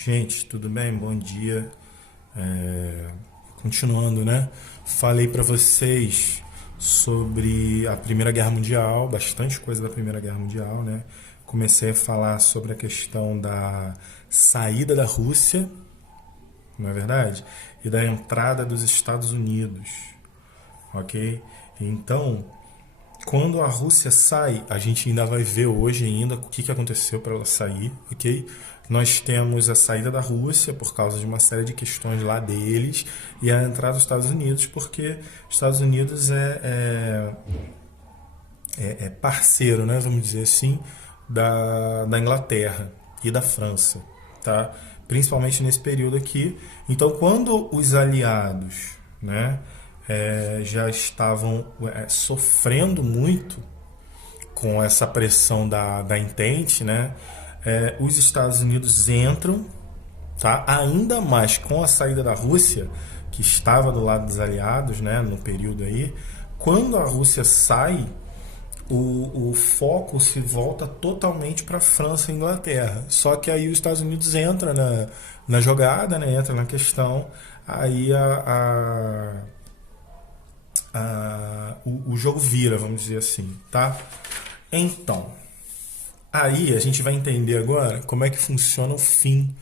Gente, tudo bem? Bom dia. Continuando, né? Falei para vocês sobre a Primeira Guerra Mundial, bastante coisa da Primeira Guerra Mundial, né? Comecei a falar sobre a questão da saída da Rússia, não é verdade? E da entrada dos Estados Unidos, ok? Então, quando a Rússia sai, a gente ainda vai ver hoje ainda o que aconteceu para ela sair, ok? Nós temos a saída da Rússia por causa de uma série de questões lá deles e a entrada dos Estados Unidos porque os Estados Unidos é parceiro, né, vamos dizer assim, da Inglaterra e da França, tá? Principalmente nesse período aqui. Então, quando os aliados, né, já estavam sofrendo muito com essa pressão da Entente, né? Os Estados Unidos entram, tá? Ainda mais com a saída da Rússia, que estava do lado dos aliados, né? No período aí, quando a Rússia sai, o foco se volta totalmente para a França e Inglaterra. Só que aí os Estados Unidos entra na jogada, né? Entra na questão, aí o jogo vira, vamos dizer assim, tá? Então, aí a gente vai entender agora como é que funciona o fim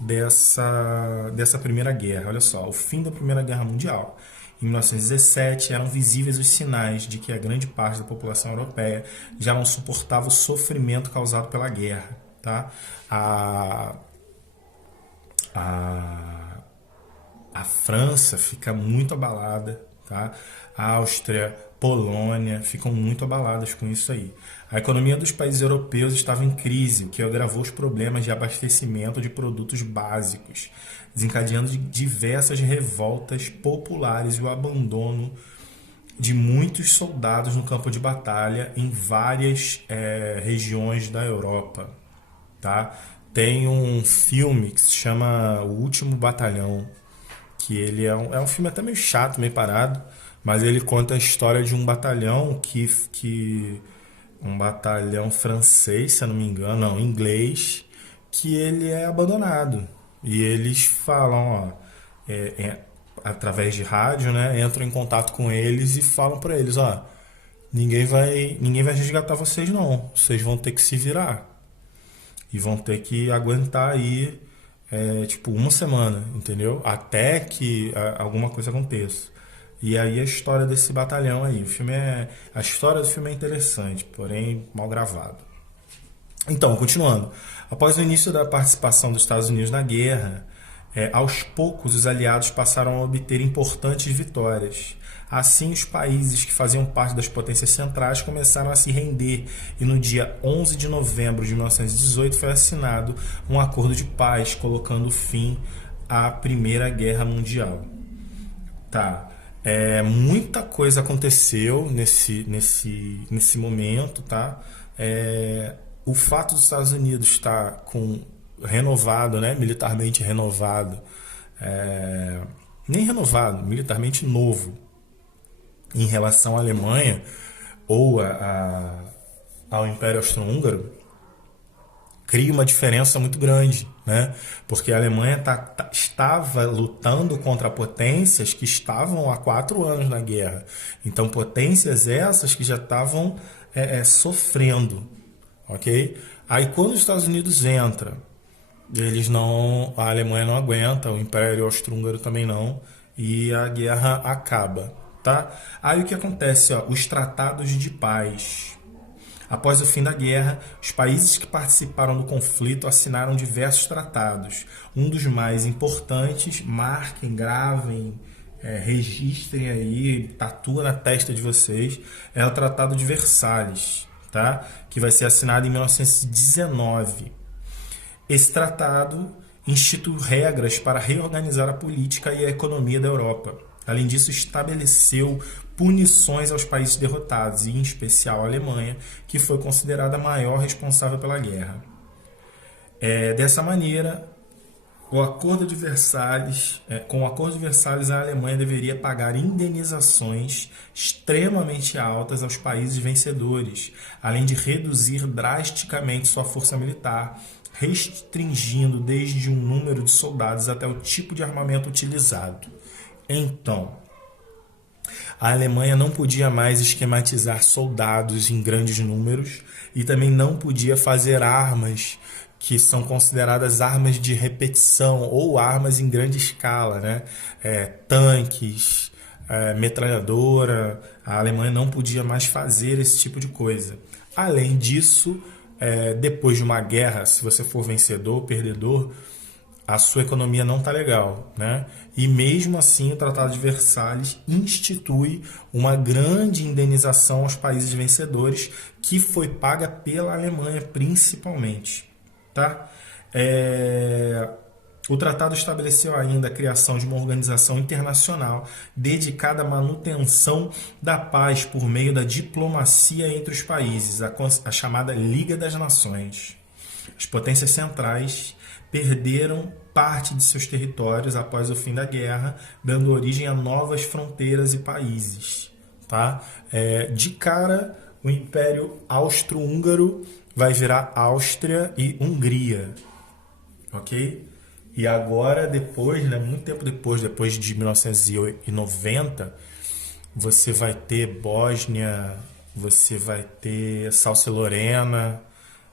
dessa Primeira Guerra. Olha só, o fim da Primeira Guerra Mundial. Em 1917, eram visíveis os sinais de que a grande parte da população europeia já não suportava o sofrimento causado pela guerra. Tá? A, a França fica muito abalada, tá? A Áustria, Polônia ficam muito abaladas com isso aí. A economia dos países europeus estava em crise, o que agravou os problemas de abastecimento de produtos básicos, desencadeando diversas revoltas populares e o abandono de muitos soldados no campo de batalha em várias regiões da Europa. Tá? Tem um filme que se chama O Último Batalhão, que ele é um filme até meio chato, meio parado, mas ele conta a história de um batalhão um batalhão francês, se eu não me engano, não, inglês, que ele é abandonado. E eles falam, ó, através de rádio, né, entram em contato com eles e falam para eles, ó, ninguém vai resgatar vocês não, vocês vão ter que se virar e vão ter que aguentar aí tipo uma semana, entendeu? Até que alguma coisa aconteça. E aí a história desse batalhão aí, a história do filme é interessante, porém mal gravado. Então, continuando. Após o início da participação dos Estados Unidos na guerra, aos poucos os aliados passaram a obter importantes vitórias. Assim, os países que faziam parte das potências centrais começaram a se render e no dia 11 de novembro de 1918 foi assinado um acordo de paz, colocando fim à Primeira Guerra Mundial. Tá. Muita coisa aconteceu nesse momento, tá? O fato dos Estados Unidos estar renovado, né, militarmente renovado, nem renovado, militarmente novo, em relação à Alemanha ou ao Império Austro-Húngaro, cria uma diferença muito grande, né? Porque a Alemanha estava lutando contra potências que estavam há 4 anos na guerra. Então, potências essas que já estavam sofrendo, ok? Aí, quando os Estados Unidos entra, a Alemanha não aguenta, o Império Austro-Húngaro também não, e a guerra acaba, tá? Aí o que acontece? Ó, os tratados de paz. Após o fim da guerra, os países que participaram do conflito assinaram diversos tratados. Um dos mais importantes, marquem, gravem, registrem aí, tatua na testa de vocês, é o Tratado de Versalhes, tá? Que vai ser assinado em 1919. Esse tratado institui regras para reorganizar a política e a economia da Europa. Além disso, estabeleceu punições aos países derrotados, e em especial a Alemanha, que foi considerada a maior responsável pela guerra. Dessa maneira, Com o Acordo de Versalhes, a Alemanha deveria pagar indenizações extremamente altas aos países vencedores, além de reduzir drasticamente sua força militar, restringindo desde um número de soldados até o tipo de armamento utilizado. Então, a Alemanha não podia mais esquematizar soldados em grandes números e também não podia fazer armas que são consideradas armas de repetição ou armas em grande escala, né? Tanques, metralhadora. A Alemanha não podia mais fazer esse tipo de coisa. Além disso, depois de uma guerra, se você for vencedor ou perdedor, a sua economia não está legal, né? E mesmo assim o Tratado de Versalhes institui uma grande indenização aos países vencedores que foi paga pela Alemanha principalmente, tá? O tratado estabeleceu ainda a criação de uma organização internacional dedicada à manutenção da paz por meio da diplomacia entre os países, a chamada Liga das Nações. As potências centrais perderam parte de seus territórios após o fim da guerra, dando origem a novas fronteiras e países. Tá? De cara, o Império Austro-Húngaro vai virar Áustria e Hungria. Ok? E agora, depois, né, muito tempo depois de 1990, você vai ter Bósnia, você vai ter Salsa-Lorena,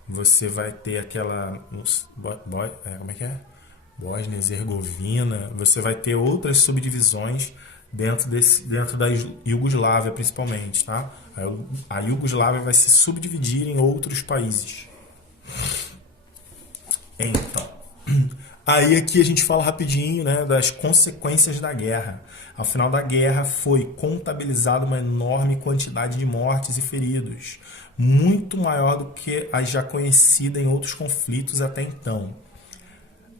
você vai ter aquela... como é que é? Bósnia, Herzegovina. Você vai ter outras subdivisões dentro da Iugoslávia, principalmente. Tá? A Iugoslávia vai se subdividir em outros países. Então, aí aqui a gente fala rapidinho, né, das consequências da guerra. Ao final da guerra foi contabilizada uma enorme quantidade de mortes e feridos, muito maior do que a já conhecida em outros conflitos até então.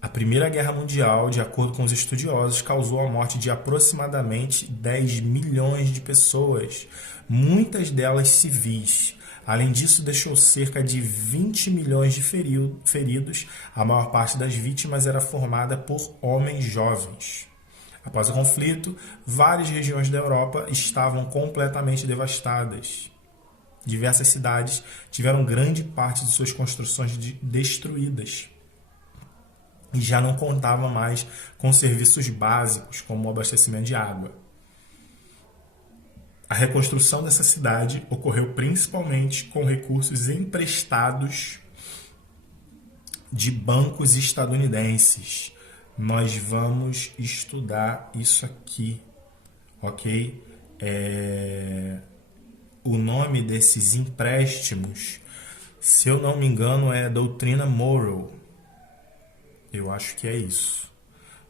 A Primeira Guerra Mundial, de acordo com os estudiosos, causou a morte de aproximadamente 10 milhões de pessoas, muitas delas civis. Além disso, deixou cerca de 20 milhões de feridos. A maior parte das vítimas era formada por homens jovens. Após o conflito, várias regiões da Europa estavam completamente devastadas. Diversas cidades tiveram grande parte de suas construções destruídas e já não contava mais com serviços básicos, como o abastecimento de água. A reconstrução dessa cidade ocorreu principalmente com recursos emprestados de bancos estadunidenses. Nós vamos estudar isso aqui, ok? O nome desses empréstimos, se eu não me engano, é Doutrina Monroe. Eu acho que é isso.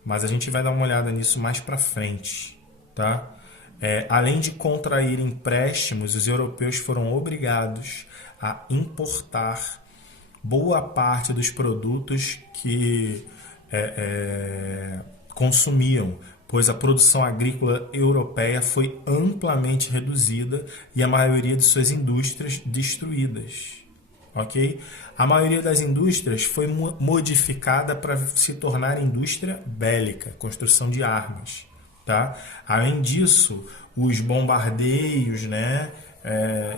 Mas a gente vai dar uma olhada nisso mais para frente, tá? Além de contrair empréstimos, os europeus foram obrigados a importar boa parte dos produtos que consumiam, pois a produção agrícola europeia foi amplamente reduzida e a maioria de suas indústrias destruídas. Okay? A maioria das indústrias foi modificada para se tornar indústria bélica, construção de armas. Tá? Além disso, os bombardeios, né,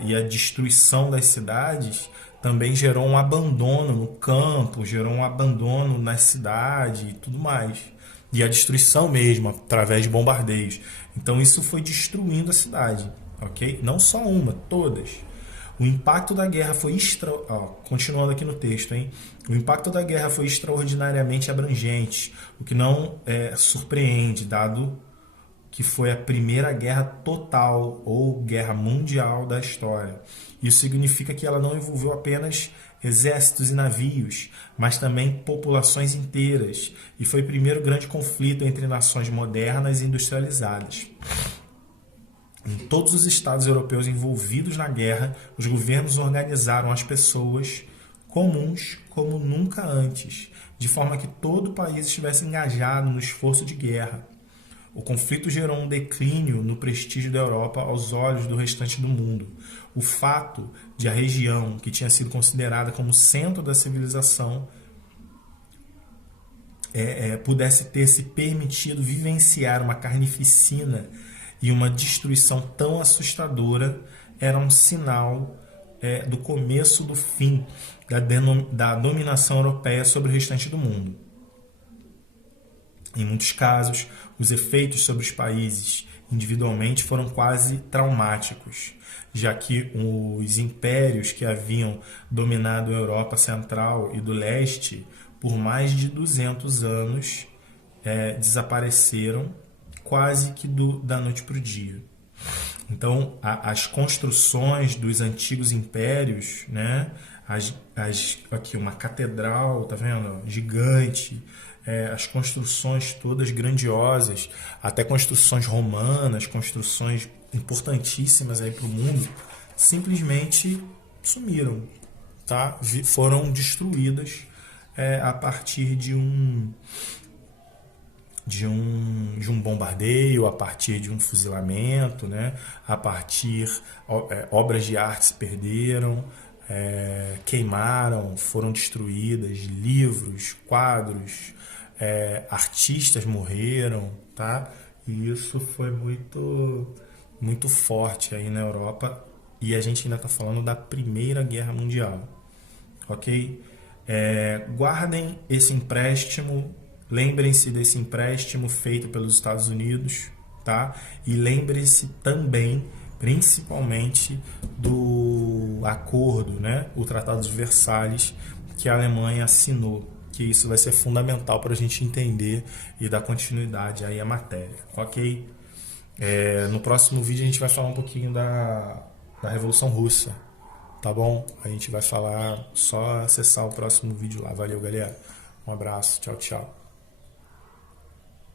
e a destruição das cidades também gerou um abandono no campo, gerou um abandono na cidade e tudo mais. E a destruição mesmo, através de bombardeios. Então isso foi destruindo a cidade. Okay? Não só uma, todas. O impacto da guerra foi continuando aqui no texto, hein? O impacto da guerra foi extraordinariamente abrangente, o que não surpreende, dado que foi a primeira guerra total ou guerra mundial da história. Isso significa que ela não envolveu apenas exércitos e navios, mas também populações inteiras, e foi o primeiro grande conflito entre nações modernas e industrializadas. Em todos os estados europeus envolvidos na guerra, os governos organizaram as pessoas comuns como nunca antes, de forma que todo o país estivesse engajado no esforço de guerra. O conflito gerou um declínio no prestígio da Europa aos olhos do restante do mundo. O fato de a região, que tinha sido considerada como centro da civilização, pudesse ter se permitido vivenciar uma carnificina e uma destruição tão assustadora, era um sinal do começo do fim da dominação europeia sobre o restante do mundo. Em muitos casos, os efeitos sobre os países individualmente foram quase traumáticos, já que os impérios que haviam dominado a Europa Central e do Leste por mais de 200 anos desapareceram quase que da noite para o dia. Então, as construções dos antigos impérios, né? Aqui uma catedral, tá vendo? Gigante, as construções todas grandiosas, até construções romanas, construções importantíssimas aí para o mundo, simplesmente sumiram, tá? Foram destruídas a partir de um bombardeio, a partir de um fuzilamento, né? A partir obras de arte se perderam, queimaram, foram destruídas, livros, quadros, artistas morreram, tá? E isso foi muito forte aí na Europa, e a gente ainda está falando da Primeira Guerra Mundial, ok? Guardem esse empréstimo, lembrem-se desse empréstimo feito pelos Estados Unidos, tá? E lembrem-se também, principalmente, do acordo, né? O Tratado de Versalhes, que a Alemanha assinou, que isso vai ser fundamental para a gente entender e dar continuidade aí à matéria, ok? No próximo vídeo a gente vai falar um pouquinho da Revolução Russa, tá bom? A gente vai falar, só acessar o próximo vídeo lá. Valeu, galera. Um abraço, tchau, tchau.